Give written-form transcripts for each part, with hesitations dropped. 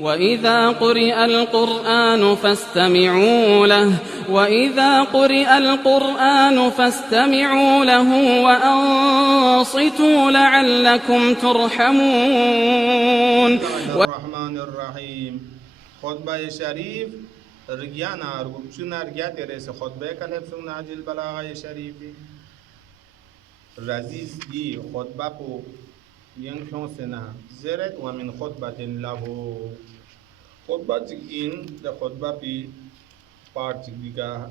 وإذا قرئ القرآن فاستمعوا له وإذا قرئ القرآن فاستمعوا له وأنصتوا لعلكم ترحمون. الرحمن الرحيم. خطبة شريف رجعنا رجوعنا رجعت رئيس خطبة كلام سمنا عجل بلاغة شريف رزيز دي خطبة كو ينشون سنة زرت ومن خطبة له خطبة تكين ده خطبة بي part تكيكا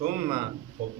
ثم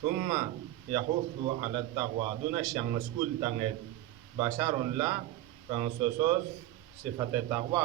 ثم يحث على التقوى دون شمسكول تنگت بشر لا فرانسوس صفت تقوى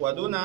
ودuna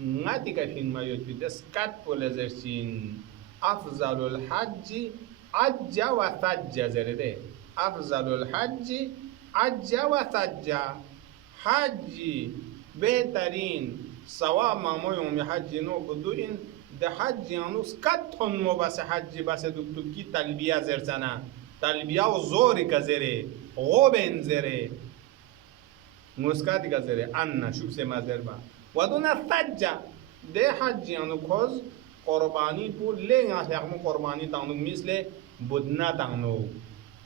ngati ka fin mayot bidas kat polazersin afzalul hajji ajja wa thajja zerde afzalul hajji ajja wa thajja hajji betarin sawa mamoyo mi hajji no buduin de hajji anus katon mo bas hajji bas duktu ki talbiya zersana talbiya o zori ka zere goben zere muskati ka zere anna shub se mazerba ودون الثجة ده حج يعني كوز قرباني بول لين عشان قرباني تانو مثل بدنا تانو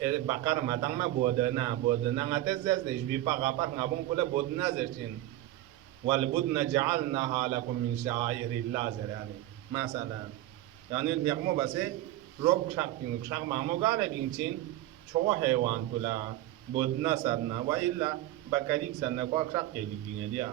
بقر ما تان ما بدنا عتزز ليش بيبقى قبر نبون كله بدنا زرتين والبدنا جعلناها لكم من شعائر الله زراني مثلا يعني يقوم بس روك شاكين شاك مامو قال بينتين شو حيوان كلا بدنا سرنا وإلا بكريك سرنا كوا شاك يجيبين ديا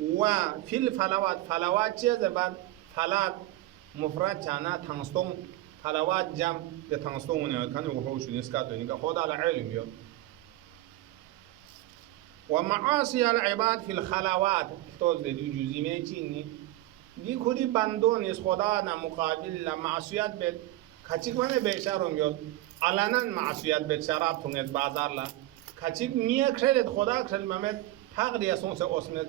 وفي الفلوات زبان فلات مفرد چانا تنستون فلوات جم ده تنستون كان وحوش نسكاتو نيكا خدا العلم يو ومعاصي العباد في الخلوات توز دي جزئی میں چینی دی خودی بندون اس خدا نا مقابل معصیت بد کچیک ونه بیشارم یو علنا معصیت بد شراب تونت بازار لا کچیک میه خرید خدا خرید محمد حق دی اسون سے اسمت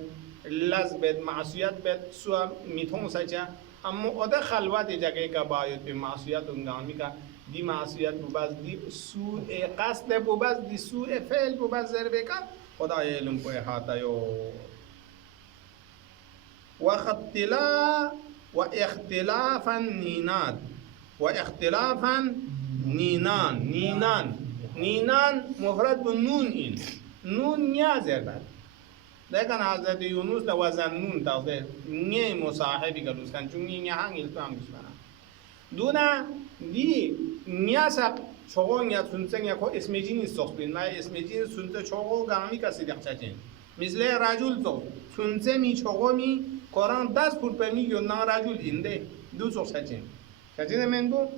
لز بد معصیت بد سو میتون سچا اما ادا خلوت جگه کا باید به معصیت انگامی کا دی معصیت بوباز دی سوء قصد بوباز دی سوء فعل بوباز ضربه کا خدا علم کو احاطہ یو واختلافا نینان نینان مفرد بالنون این نون نیا زربت لیکن حضرت یونس وزن نون تازه نی مصاحبی کا دوست کن چون نی هنگیل تو هم دوست بنا دونا دی نیا سب چوغو نیا سنتن یا کو اسم جنس سوخت بین ما اسم جنس سنت چوغو گامی کا صدق چچین مثل رجل تو سنت می چوغو می قرآن 10 فوت به میگه نه رجل اینده دو سو سچین من گو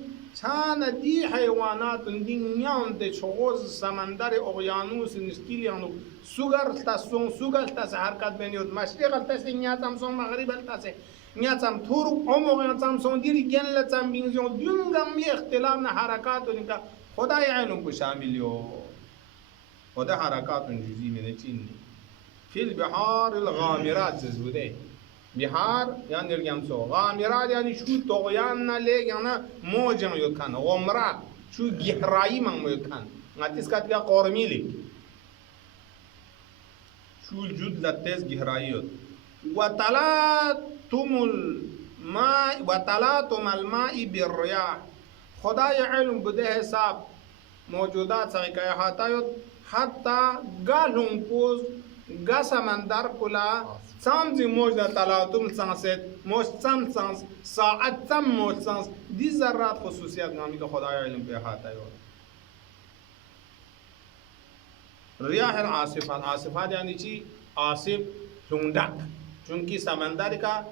چان دی حیوانات دی نیان ده چغوز سمندر اقیانوس نسکیلیانو سوگر تاسون سوگر تاس حرکت بینیود مشرق تاس نیاتم سون مغرب تاس نیاتم تور عموقیاتم سون دیری گن لتم بینزیون دونگم می اختلاف نه حرکات و نکا خدای علم کو شاملیو خدا حرکات جزئی من چینی فی البحار الغامرات زوده بحار يعني الجمسو غامرات يعني شو طغيان لك يعني موجن يكان غمرات شو جهراي من يكان ناتيس كاتيا قرميلي شو الجود لتيس جهرايوت وطلاتم الماء بالرياح خدای علم بده حساب موجودات سعی حتایوت حتی گالون پوز گا سمندر کلا سامزی موج طلاتم سانست موج سانس ساعت سم موج سانس دی ذرات خصوصیت نامی که خدای علم به حتایوت ریاح العاصفات عاصفات یعنی چی عاصف لوندک چونکی سمندر کا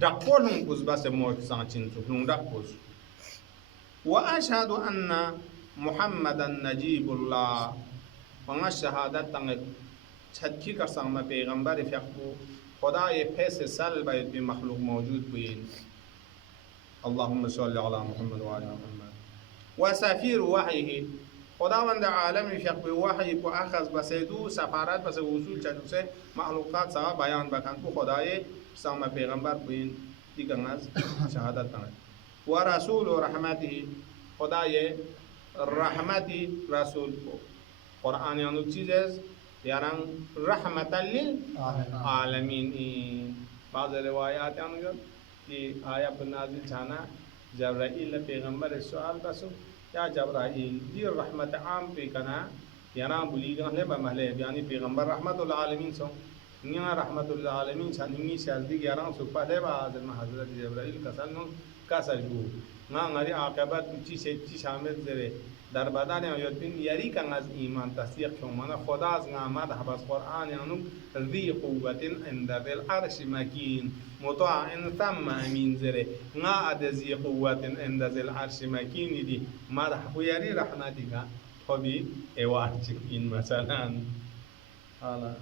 دقول هم پوز بس موج سانچین لوندک پوز وأشهد أن محمدا نجيب الله وما شهادت تنگ چھتکی کا سامنا پیغمبر فقو خدا یہ پیسے سال باید بھی مخلوق موجود بین اللهم صل على محمد وعلى محمد وسفیر وحیه خداوند عالم فقو وحی کو اخذ بسیدو سفارت بس وصول چدو سے مخلوقات سا بیان بکن کو خدا یہ سامنا پیغمبر بین دیگر ناز شهادت تنگ و رسول و رحمتی خدای رحمتی رسول کو قرآن یانو چیز است یاران رحمت للعالمین بعض روایات یانو که آیا بنازل چانا جبرائیل پیغمبر سوال بسو یا جبرائیل دی رحمت عام پی کنا یاران بلیگان لے بمحلے یعنی پیغمبر رحمت العالمین سو نیا رحمت العالمین چانیمی شازدی یاران سو پہلے با حضرت حضرت جبرائیل کسل نو کاسجو نا ngari akabat چی سے چی شامل زره در بدن یادین یاری کن از ایمان تصدیق کنم من خدا از نعمت حفظ قرآن یعنی ذی قوت عند ذی العرش مکین مطاع ثم امین زره نا اد ذی قوت عند ذی العرش مکین دی مدح و یاری رحمتی کا خبی ایوار چکین مثلا حالا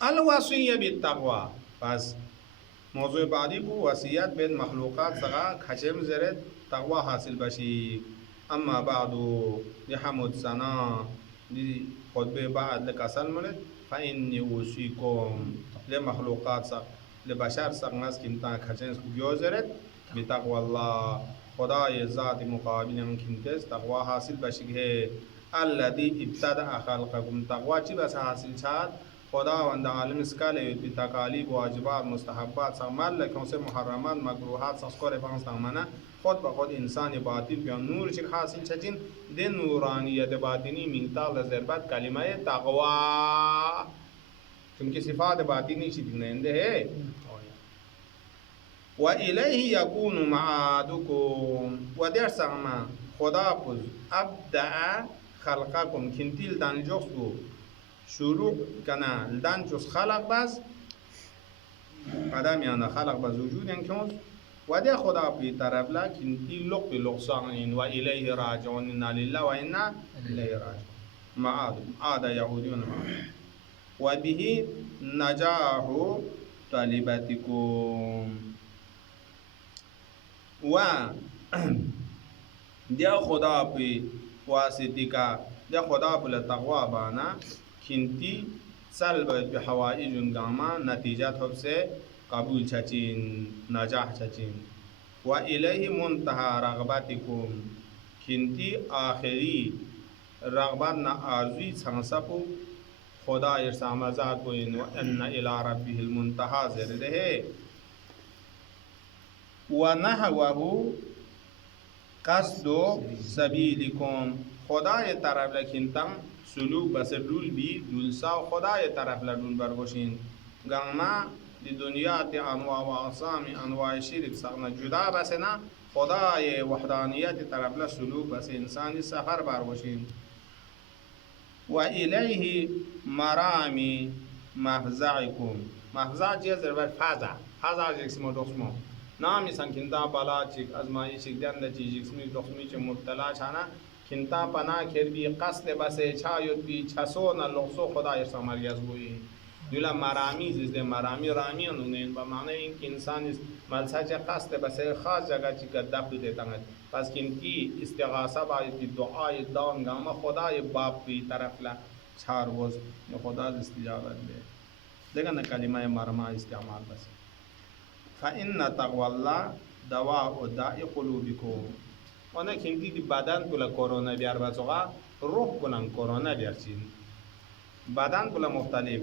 الوصیه بالتقوى پس موضوع بعدی کو وصیت بین مخلوقات سغا خشم زرد تقوا حاصل بشی اما بعدو لحمد سنا دی خطبه بعد لکسل ملد فإنی اوصیکم لمخلوقات سغ لبشر سغ ناس کنتا خشم سکو زرد بتقوى الله خدای ذات مقابل کنتس تقوا حاصل بشی ہے الذي ابتدأ خلقكم تقوا چی بس حاصل چاد خداوند عالم اسکاله بی تکالیف واجبات مستحبات سامال لکن سے محرمات مکروهات سسکور پانس تامنا خود بخود انسان باطن بیا نور چک حاصل چچین دین نورانیت باطنی منتال ضربت کلمہ تقوا چونکہ صفات باطنی شدینده ہے و الیه یکون معادکم و در ساما خدا پز ابدع خلقکم کنتیل دنجوستو شروع کنا لدن جز خلق بس قدم یعنی خلق بس وجود انکونس و ده خدا پی طرف لکن تی لق بی لقصان و الیه راجعون انا لله و انا الیه راجعون معاد عاد یهودیون و به نجاح طالباتکم و ده خدا پی واسطی کا ده خدا پی لتقوی بانا کنتی سلب به حوائج گاما نتیجه تب سے قبول چچین نجاح چچین و الیه منتهى رغبتکم کنتی آخری رغبت نا آرزوی سنسپو خدا ارسامزاد کو ان ان الى ربه المنتهى زرده و نحوه قصد سبیلکم خدای طرف لکنتم سلوک بس دول بی دول ساو خدای طرف لدول برگوشین گنما دی دنیا تی انواع و اقسام انواع شرک سغنا جدا بسنا خدای وحدانیت طرف لسلوک بس انسانی سفر برگوشین و الیه مرامی مفزعکم مفزع چیه ضربت فزع جسم دخمو نامی سن کنتا بالا چیک ازمایی چیک دند چی جسمی دخمی چی مبتلا چانا کنتا پنا کر بی قصد بسه چایوت بی چسو نا لغسو خدا ارسا مرگز بوئی دولا مرامی زیزده مرامی رامی انونین با معنی این که انسان ملسا چه قصد بسه خاص جگہ چی گدب دو دیتا ہے پس کنتی استغاثہ باید بی دعای دان گاما خدای باپ بی طرف لا چار وز خدا استجابت دے دیکھا نا کلمہ مرما استعمال بس فإن تقوى الله دواء داء قلوبكم ona kinti di badan pula corona biar basoga ruh pulang corona biar cin badan pula mukhtalif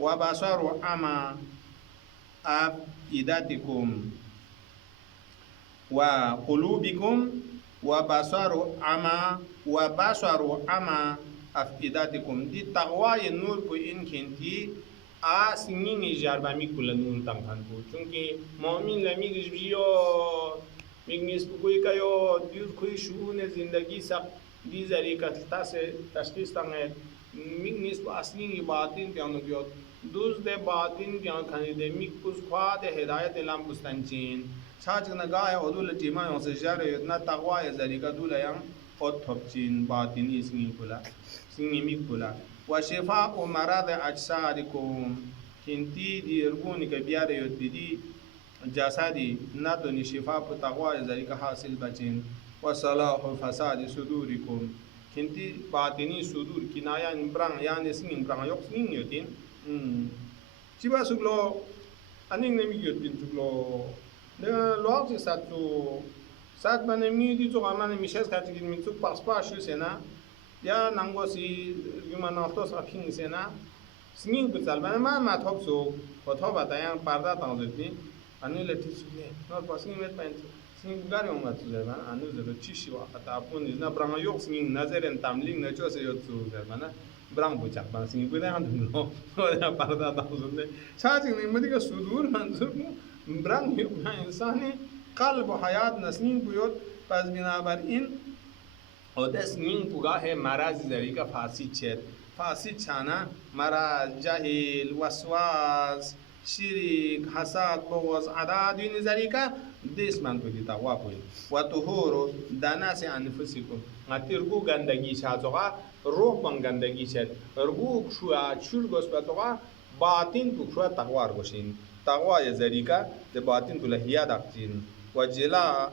وبصر أما أفئدتكم وقلوبكم وبصر أما أفئدتكم دي تقوى النور کو ان کھنتی آسنین جاربا می کل نور تنخان کو چونکہ مومن لمی گجبیو میگنیس کو کوئی کایو دیوز کوئی شؤون زندگی سب دی ذریعہ سے تشخیص تنگے میگنیس کو اصلی باطن پیانو بیوت دوز دے باطن پیان کھانی دے میکوز خواد ہدایت علام بستنچین چاچ نگاہ حدول تیمہ یوں سے جارے اتنا تقوی ذریعہ دول ایام خود تھپچین باطنی سنگی میک بلا وشفاء مرض اجسادکم کنتی دی ارگونی که بیاره یود بیدی جسدی ندونی شفا پا تقوی ذریعہ حاصل بچین وصلاح فساد صدورکم کنتی باطنی صدور کنایا بران یعنی سنگی بران یوک سنگی یوتین چیبا سگلو انینگ نمی یوتین سگلو لوگ سی سات بانه میدی تو غمان میشهز کارتی که میتوک پاسپاشو سینا یا نانگوسی یومان آفتوس اپینگ سینا سنگینگ بسال بانه من مطاب سو خطاب اتایان پرده تانزدی انو لطی سوگه نور پاسنگی میت پاین سنگینگ بگاری اومد سوزر بانه انو زر چیشی وقت اپون نیزنا برانگا یوک سنگینگ نظرین تملینگ نچوسه یود سوزر بانه برام بچه بانه سنگینگ بده هم دونو پرده تانزده شاید نمیدی که صدور منظور برانگ یوک انسانی قلب و حیات نسنین بیود پس بنابراین اوده سنین پگاه مرض ذریعه فاسد چید فاسد چانا مرض جهل وسواس شرک حسد بغض عداد این ذریعه دیس من پگی تقوا پوید و طهور داناس انفسکم ترگو گندگی شازوغا روح من گندگی شد رگو کشوا چول گسبتوغا باطن کشوا تقوا رگوشین تقوا ذریعه ده باطن تو لحیا دقتین وجلاء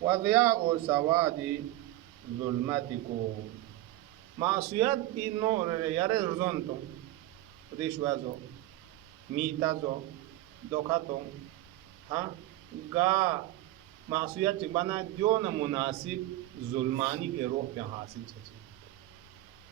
وضیاء سوادی ظلمتکم معصیت تی نور یاره رزونتون رشوازو میتازو دوکاتون ها گا معصیت چی بنا دیون مناسب ظلمانی کے روح پہ حاصل چی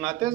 ngатез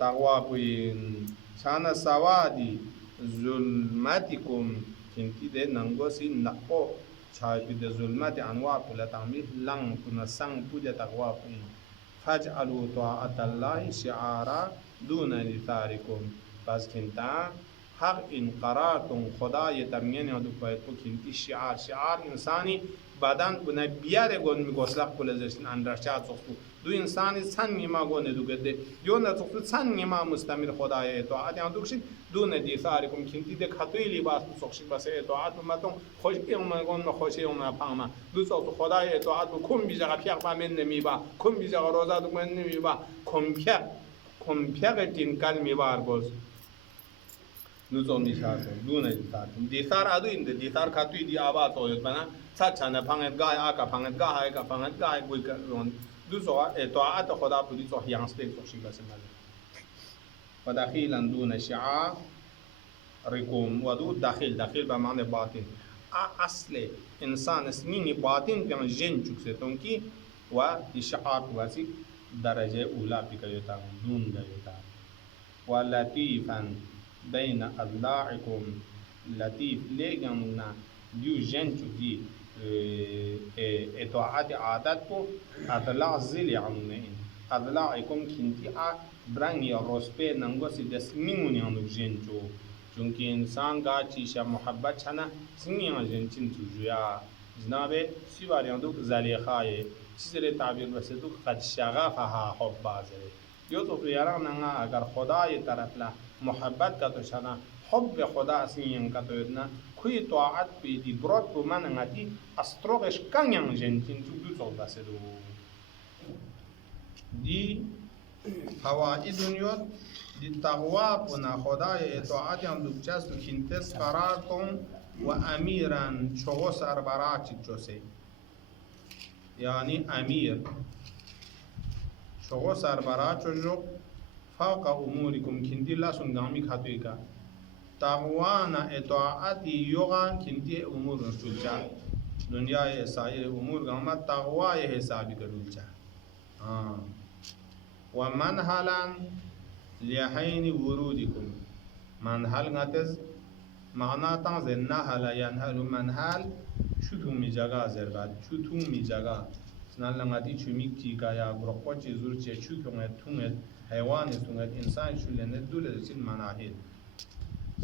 taqwapuin sana sawadi zulmatikum kinti de nangosi nako chapi de zulmati anwa pula tammi lang puna sang puja taqwapuin faj'alu ta'atallahi shi'ara duna litharikum bas kinta haq in qaratum khuda ye tamyen adu paytu kinti shi'ar insani badan puna biare gon mi goslaq pula zeshin andracha tsofu دو انسانی سن نیما گونه دو گده یون تو سن نیما مستمر خدای اطاعت یان دوکشید دون دیثارکم کینتی دک خطوی لباس سوکشید بس اطاعت متون خوش اون گون خوش اون پاما دو تو خدای اطاعت کم بیجا پیغ با من نمیبا کم بیجا روزا دو من نمیبا کم پیغ تین کل میبار گوز دو تو دیثار دون دیثار ادو این دیثار خطوی دی آباد ہوید بنا سچانه پنگت گای آکا پنگت گای گوی کرون دوسرا اطاعت خدا پوری تو یانسته توشی بس مال و داخل دون شعار رکوم و دو داخل به معنی باطن اصل انسان اسمی باطن که جن چکسه تون کی و اشعار واسی درجه اولا پیکایتا دون دیتا و لطیفا بین اضلاعکم لطیف لیگمنا دیو جن چکی اطاعت عادت کو اطلاع زلی عمونین اطلاعکم کنتی برنگ یا رسپے ننگوسی دسمیونی اندو جنچو چونکہ انسان کا چیشا محبت چھنا سمیان جنچن چوجویا جناب سیواری اندو زلیخائے چیزر تعبیر بسیدو قد شغفها حب بازره یو تو پیاران ننگا اگر خدای طرف لا محبت کا تو چھنا حب خدا سمیان کا تو ادنا کوئی طاعت پی دی برات پو من ngati astrogesh kanyang jentin tu du so basedo di fawaidun yot di taqwa puna khodai طاعت هم دوچاس تو kintes qarartum wa amiran chogo sarbara chichose yani amir chogo sarbara chojo fawqa umurikum kindi la sungami khatuika تقوانا اطاعتی یوغان کنتی امور رسولچا دنیا سایر امور Gama تقوای حسابی کرولچا و منحلا لیحین ورودکم منحل غتز معنی تنز نحل ینحل منحل چوتومی جگا زرباد چوتومی جگا سنال لنگاتی چومیک چیکا یا گرقو چی زور چی چوکونگت تونگت حیوانی سونگت انسان شلنه دوله سین مناحل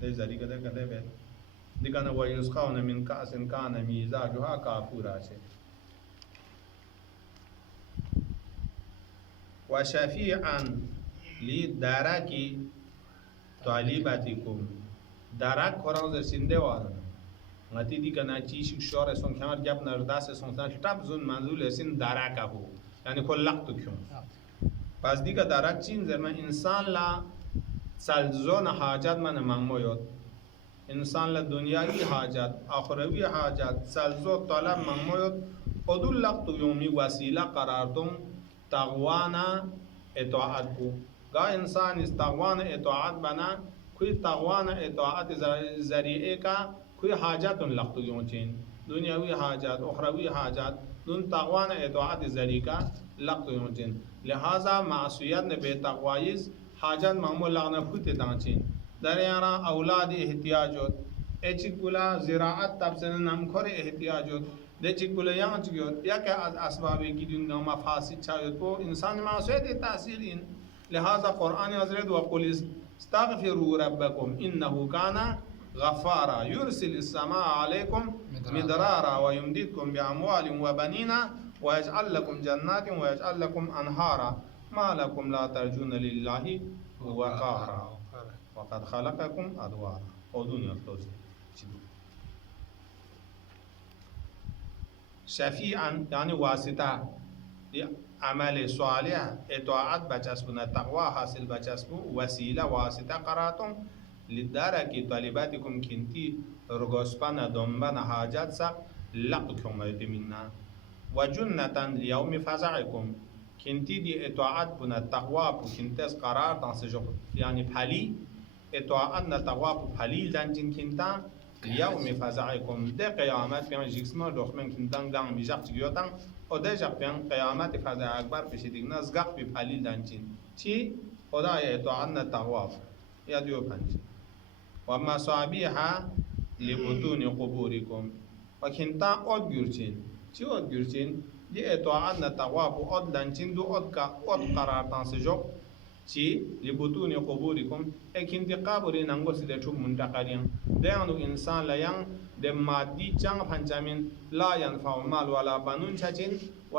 ده ذلك ده كده به دي كان ويسقون من كأس كان مزاجها كافورا وشفيعا لدرك طالباتكم درك قران زنده Warren ngati di kana chi shore son khamar jab nardas son sa tab zun manzul esin daraka ho yani kollaq to kyun pas di ka darak chin zaman insan la سالزون حاجات من مانگموید انسان ل دنیایی حاجات آخروی حاجات سالزو طلب مانگموید ادول لقت یومی وسیله قرار دم تقوانا اطاعت کو گا انسان اس تقوانا اطاعت بنا کوئی تقوانا اطاعت ذریعه کا کوئی حاجات لقت یوم چین دنیاوی حاجات اخروی حاجات دون تقوا نه اطاعت ذریعہ لقط یونجن لہذا معصیت نه به تقوایز حاجات معمول لغنا فوت دانچین دریانا اولاد احتیاجات اچیک بولا زراعت تبسن نمکر احتیاجات دچیک بولا یان چیوت یا که از اسبابی کی دنیا مفاسد چایت کو انسان معصیت تاثیر این لہذا قرآن حضرت وقل استغفروا ربکم انه کان غفارا يرسل السماء عليكم مدرارا ويمددكم بأموال وبنين ويجعل لكم جنات ويجعل لكم أنهارا ما لكم لا ترجون لله وقارا وقد خلقكم أدوارا ودنيا شفيعا يعني واسطة عمل صالح اطاعت بچسبنا تقوى حاصل بچسبو وسيلة واسطة قراتم لدارك طالباتكم كنتي رغسبنا دنبنا حاجات سا لقكم منا وجنة ليوم فزعكم كنتي دي اطاعت بنا التقوى كنتس قرار تنسجق يعني بحالي اطاعتنا تقوى بحالي دانجن كنتا يوم فزعكم دي قيامات بيان جيكسما رخمن كنتان دان بيجاق تجيوتان او دي جاق بيان قيامات فزع اكبر بشدقنا زقاق بحالي دانجن چي خدا اطاعتنا تقوى يا ديو پنج وما صابيها لبطون قبوركم وكنتا اد گرچين چي اد گرچين دي اطاعتنا تقوى بو اد دانجن دو اد کا اد قرار تنسجق چی لبطون قبوركم اكن دي قبر نانگو سيده چوب منتقلين ديانو انسان ليان دي مادي چنگ پنجامين لا ينفع مال ولا بنون چچين و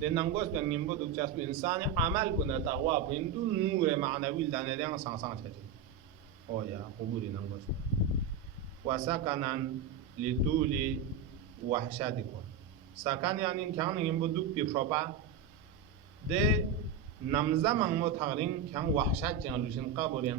د ننګوس په نیمبو د چاسو انسان عمل کنه تقوا په هندو نور معنوي دانه دان سانسان چي او یا قبور ننګوس وسكنن لطول وحشتكم سكن يعني كان نیمبو د پیفروبا د نمزمن متغرین کان وحشت جنلوشن قبورین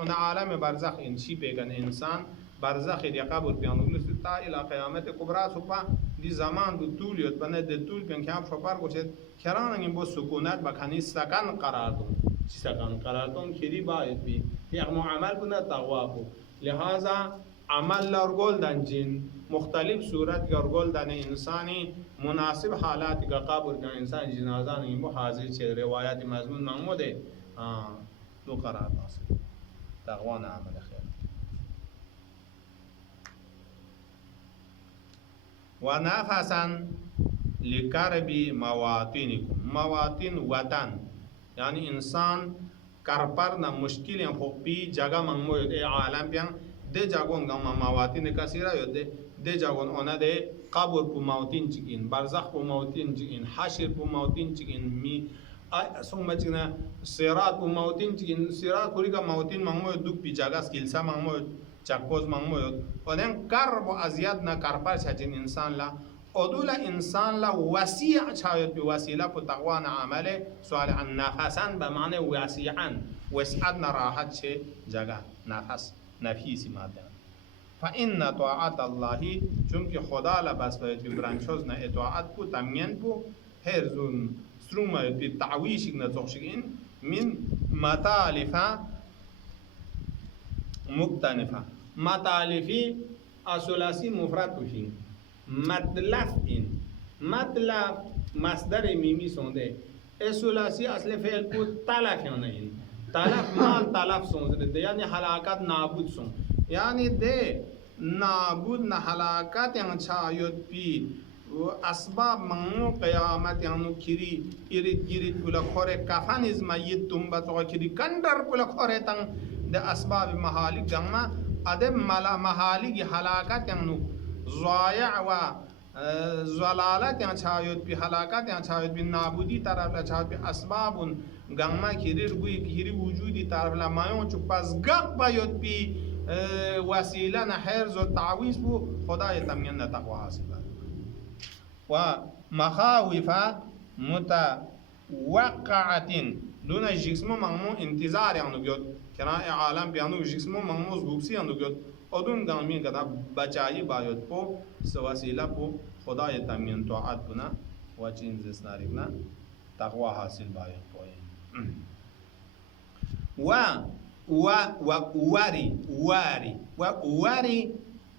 اون عالم برزخ ان شی پیگن انسان برزخ دی قبر بیانول تا الى قیامت کبرا سوپا دی زمان دو طول یاد بنه د طول بین کام شپار گوشت کران این با سکونت بکنی سکن قرار دون چی سکن قرار دون کلی باید بی یک عمل کنه تقوا کو لہذا عمل لرگول دنجین مختلف صورت گرگول دن انسانی مناسب حالات کا قبر کا انسان جنازہ نہیں وہ حاضر چه روایت مضمون محمود ہے دو قرار ناصر تقوا عمل خیر ونفسا لكرب مواطنكم مواطن وطن يعني انسان کرپرنا مشکل خوبی جگہ منگمو یده عالم بیان ده جاگون گم مواطن کثیره یده ده جاگون اونا ده قبر پو موطن چگین برزخ پو موطن چگین حشر پو موطن چگین می سوما چگنا سیرات پو موطن چگین سیرات پوری کا موطن منگمو یده دوک پی جگہ سکیلسا منگمو یده چکپوز منگمو یده ونین کرب و ازیاد نا کرپر چاچین انسان لا ادول انسان لا وسیع چاید بی وسیله پو تقوان عمل صالحا نفسا بمعنی وسیعا وسعتنا راحت چه جگہ نفس نفیسی مادن فإن طاعت الله چونکه خدا لبس باید بی برانشوز نا اطاعت پو تمین پو هرزون سروم بی تعویشک نتوخشکین من مطالفه مختلفه مطالفی اصلاسی مفرد بشین مطلف این مطلف مصدر میمی سونده اصلاسی اصل فعل کو تلف یعنی این تلف مال تلف سونده یعنی حلاکت نابود سون یعنی ده نابود نه حلاکت یعنی چایود پی اسباب منو قیامت یعنی کری ایرید گیرید پولا خوره کفن از میت تنبا تو کری کندر پولا خوره تن ده اسباب محالیک جمع ادم محالیک حلاکت یعنی ضایع و زلالت یعنی چایود پی حلاکت یعنی چایود پی نابودی طرف لا چایود پی اسباب گنما کیریر گوی کیری وجودی طرف لا مایون چو پس گپ باید پی وسیله نه حرز و تعویض بو خدای تمین تقوا حاصل و مخاوف متوقعت دون جسم مغمو انتظار یعنی گیود کنای عالم بیانو جسم مغمو زگوبسی یعنی گیود ادون گامی کدا بچایی باید پو وسیله پو خدای تمین طاعت بنا و چین زسناری بنا تقوا حاصل باید پوی و واری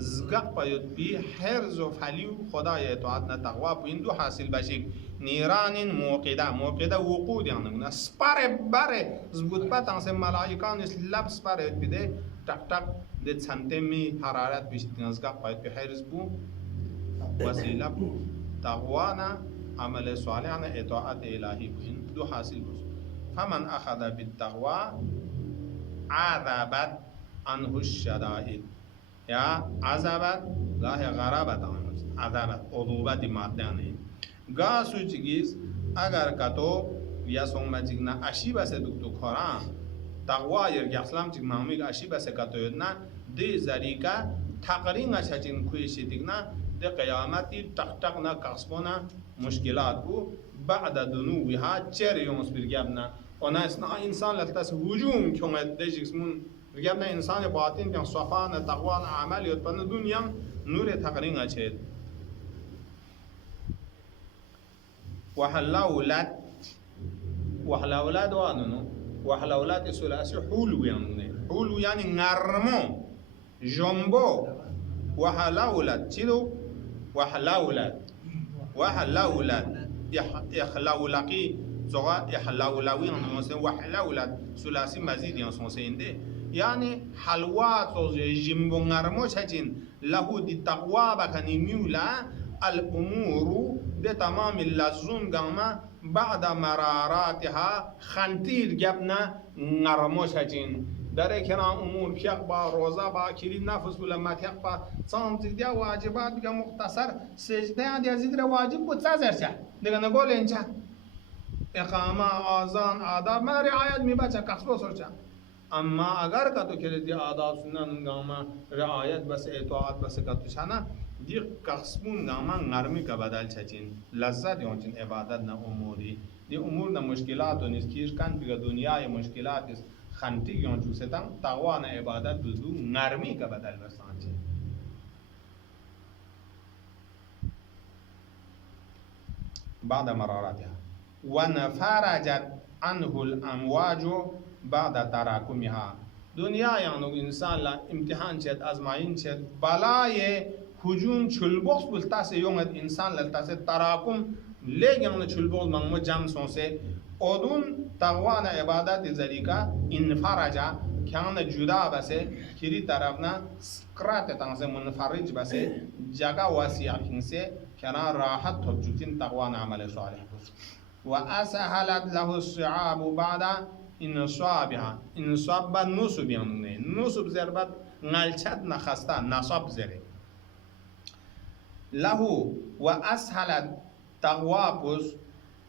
zgaq payut bi herz و faliu خدا اطاعت نه تقوا بindو حاصل بشik نيران موقده وقود يعني نه سپاره بره زبوت پتان سے ملائکان اس لب سپاره بده ټک ټک د سنتمی حرارت بشتنز zgaq payut bi herz بو وسیله تقوا نه عمل صالح نه اطاعت الهی بindو حاصل بس فمن اخذ بالتقوى عذبت عنه الشدائد یا عذابت گاه غرابت آنوز عذابت عذوبت ماده آنه گاه سوچگیز اگر کتو یا سومه چگنا اشی بسه دکتو کاران تقوی یرگی اسلام چگ مهمیگ اشی بسه کتو یدنا دی زریکا تقرین اشچین کویشی دیگنا دی قیامتی تق تق نا کسبونا مشکلات بو بعد دنوها چر یونس برگبنا ona insan لتاس هجوم کنه دیجیسمون بگم انسان باطن بیان صفان تقوان عمل یاد پن دنیا نور تقرین اچید وحلا اولاد وانو وحلا اولاد ثلاثی حلو یعنی نرمو جنبو وحلا اولاد چیدو وحلا اولاد اخلاولقی زغا احلاولاوی انسان وحلاولاد ثلاثی مزید انسان ده يعني حلوات جنبو نرمو شجين له دي تقوى بكني ميولا الأمور دي تمام اللزون قاما بعد مراراتها خنتير جبنا نرمو شجين داره كنا أمور كيقبا روزا با كيري نفس ولما تيقبا صامتك دي واجبات بك مختصر سجده دي زيدر واجب بتفازر شا دي نقول انجا اقامة آذان آداب ما رعاية ميباچا كسبو سرچا اما اگر کا تو کلی دی آداب سنن گاما رعایت بس اطاعت بس کا تو شانا دی قسمون گاما نرمی کا بدل چچین لذت یونچین عبادت نہ اموری دی امور نہ مشکلات و نسکیر کان بگا دنیا مشکلات خنتی یونچو ستم تقوا نہ عبادت دو نرمی کا بدل بسان چے بعد مراراتها ونفرجت عنه الامواج بعد تراکمها دنیا یعنی انسان لا امتحان چد ازمایین چد بالای هجوم چلبوس بولتاس یومت انسان لتاس تراکم لیگن چلبوس مانمو جام سونسه اودون تقوان عبادت ذریکا انفرجا کان جدا بسه کری طرفنا سکرات تانسه منفرج بسه جگا واسع کینسه کنا راحت توجتین تقوان عمل صالح و اسهلت له الصعاب بعد انصابها انصاب با نصب یعنی نصب ضربت نلچت نخسته نصاب زره له و اسهلت تقوابوس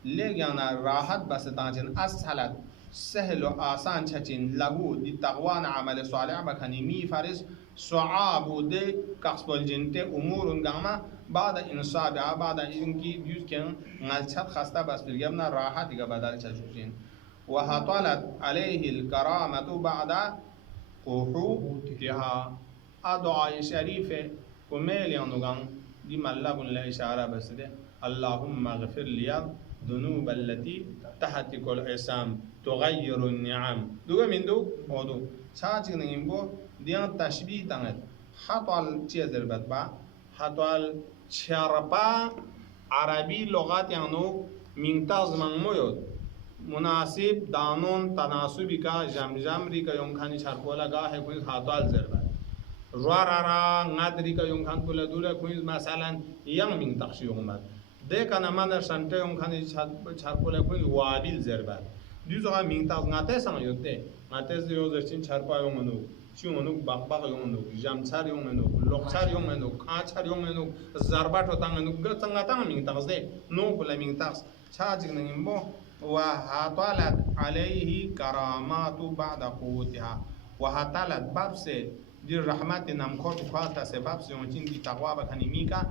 لیگن راحت بس تانچن اسهلت سهل و آسان چچین لهو دی تقوان عمل صالح بکنی می فرس صعاب دی کسب الجنت امور گاما بعد انصابها بعد اینکی دیوز کن نلچت خسته بس بلگمنا راحت دیگه بدل چچین وهطلت عليه الكرامة بعد قحوتها أدعاء شريفة وميل ينغان دي ملابن لا إشارة بس ده اللهم اغفر لي ذنوب التي تحت كل عصام تغير النعم دوغا من دو ودو شاچ نيمبو ديان تشبيه تانت حطال چيزر بدبا حطال شربا عربي لغات يانو منتاز من مويود مناسب دانون تناسبی کا جمجم ری کا یوم خانی شرپو لگا ہے کوئی خاطال ضربت روارارا نادری کا یوم خان کولا دور کوئی مثلا یم من تخشیومت دیکھ انا من شنته یوم خانی شرپو لگا کوئی وابل ضربت دیوزا من تاز ناته سان یوته ناته زیوزرچین شرپا یومنو چیونو باق یومنو جمچار یومنو لوخچار یومنو کاچار یومنو ضربت وتانگنو گتنگاتان من تاز دے نو کولا من تاز چاجگ نگیمبو وهطلت عليه كرامات بعد قوتها وهطلت باب سے دی رحمت نمکور کو کھاتا سے باب سے اونچین دی تقوا بکنی میکا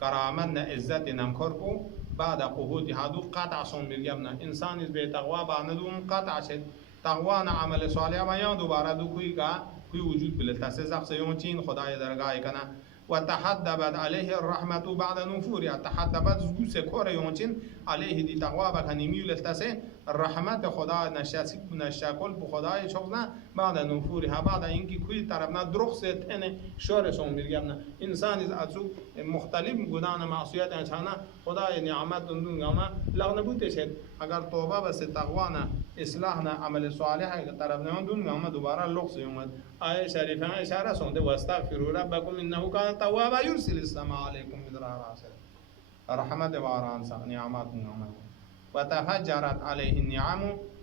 کرامت نہ عزت نمکور کو بعد قوتها دو قطع سون میگم انسان اس بے تقوا باندوم قطع شد تقوا نہ عمل صالح بیان دوبارہ دو کوئی کا کوئی وجود بلتا سے زخ سے اونچین خدای درگاہ کنا وتحدبت عليه الرحمة بعد نفورها تحدبت زوس كور يونچين عليه دي تقوى بخنيمي لتسه الرحمة خدا نشاكل بخدا شغنا بعد نفورها بعد اینکه کوی طرفنا درخ ستنه شور سون میگم انسان از ازو مختلف گناه معصیت انسانا خدا نعمت دون گاما لغن بوتشه اگر توبه بس تقوانا اصلاحنا عمل صالح طرفنا دون گاما دوباره لغز یومد آیه شریفه اشاره سونده واستغفروا ربکم انه کان توابا يرسل السماء عليكم مدرارا رحمت واران سا نعمت گاما وتفجرت عليه النعم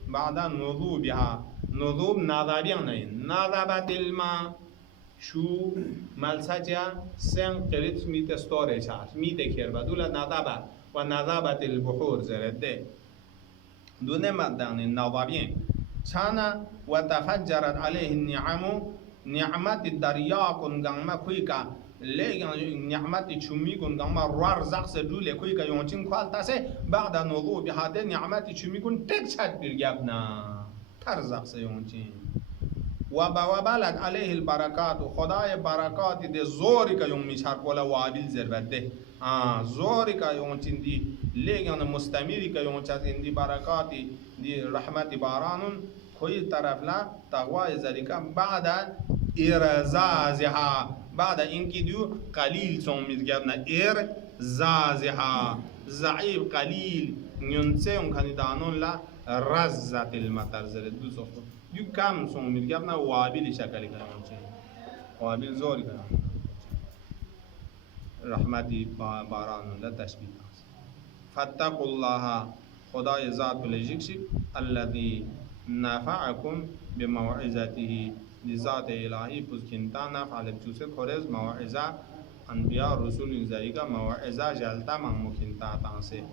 بعد نضوبها نضوب نضابیان نین نضابت الماء شو ملسجا سن قريت ميت ستوري شاش ميت كير بدولا نضابت و نضابت البحور زرده دون مدان النضابين شانا وتفجرت عليه النعم نعمت الدريا كن غما كويكا لكن نعمت چومي كن غما روار زخ دول كويكا يونچين كوالتاسه بعد نضوب هذه نعمت چومي كن تك چات بيرگابنا ترزق سيونچين وبالت عليه البركات خدای برکات ده زوری که یوم میشار کولا وابل زربده زوری که یوم چندی لیگان مستمری که یوم چندی برکاتی دی رحمت بارانون کوئی طرف لا تقوای ذریکا بعد ارزازها بعد اینکه دیو قلیل سوم میگن ارزازها ضعیف قلیل نونسه اون کندانون لا رزت المطر زرد دو صفر یو کم سون میگم نه وابل شکلی کنم چه وابل زوری کنم رحمتی باران لا تشبیه فاتقوا الله خدای ذات لجیکشی الذي نفعكم بموعظته لذات الهی پوزکنتا نفع لبچوسه خورز موعظه انبیاء رسول زریگا موعظه جلتا من مکنتا تانسه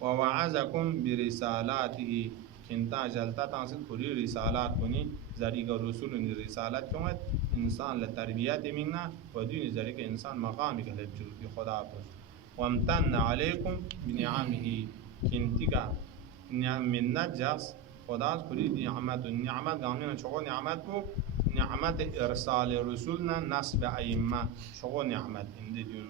ووعظكم برسالاته کنتا جلتا تانسه کلی رسالات کنی زریگا رسول رسالت کنید انسان لتربیت مننا و دین زریگا انسان مقامی که لبچوسی خدا پس وامتن علیکم بنعمه کنتیگا منت جاس خداز کلی نعمت نعمت گامنه شغل نعمت کو نعمت ارسال رسولنا نصب ائمه شغل نعمت اندیون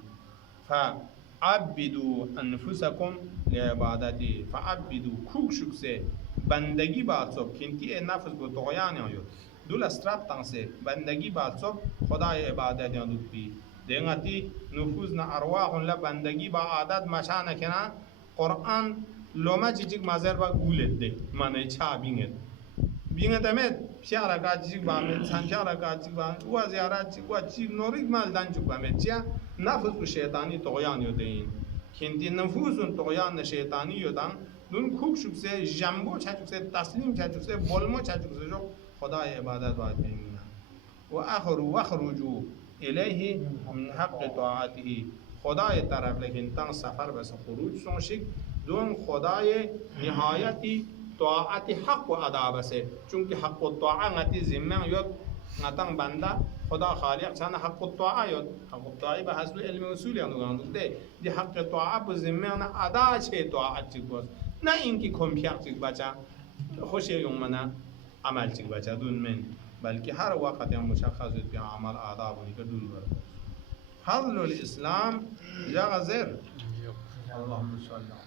فعبدوا انفسکم لعبادتی فعبدوا کوک شکسه بندگی باد صبح کنتی نفس کو طغیان آیو دول استراب تانسه بندگی باد صبح خدای عبادت یادو بی دیگتی نفوذ نا ارواح لا بندگی با عادت مشانه کنا قرآن لوما چیچیک مازر با گولت ده معنی چا بینگت امید پیارا کاچیک بامید سانچارا کاچیک بامید و زیارات چیک و چیک نوریک مال دان چوک بامید چیا نفس کو شیطانی طغیان یوده این کنتی نفوذ اون طغیان شیطانی یودن دون کوک شوک سے جنبو چا چوک سے تسلیم چا چوک سے بولمو چا چوک سے جو خدای عبادت باید بینینا و اخرجوا الیه من حق طاعته خدای طرف لیکن تن سفر بس خروج سونشک دون خدای نهایتی طاعت حق و ادا بسه چونکه حق و طاعت نتی زمین یاد نتان بنده خدا خالق چند حق و طاعت یاد حق و طاعت به حسب علم اصولی اندوگان ده دی حق طاعت به زمین ادا چه طاعت چیک باز نه اینکه کمپیار چیک بچه خوشی یومنا عمل چیک بچه دون من بلکه هر وقت هم مشخص به عمل آداب ونی که دور برد فضل الاسلام جا غزر اللهم صل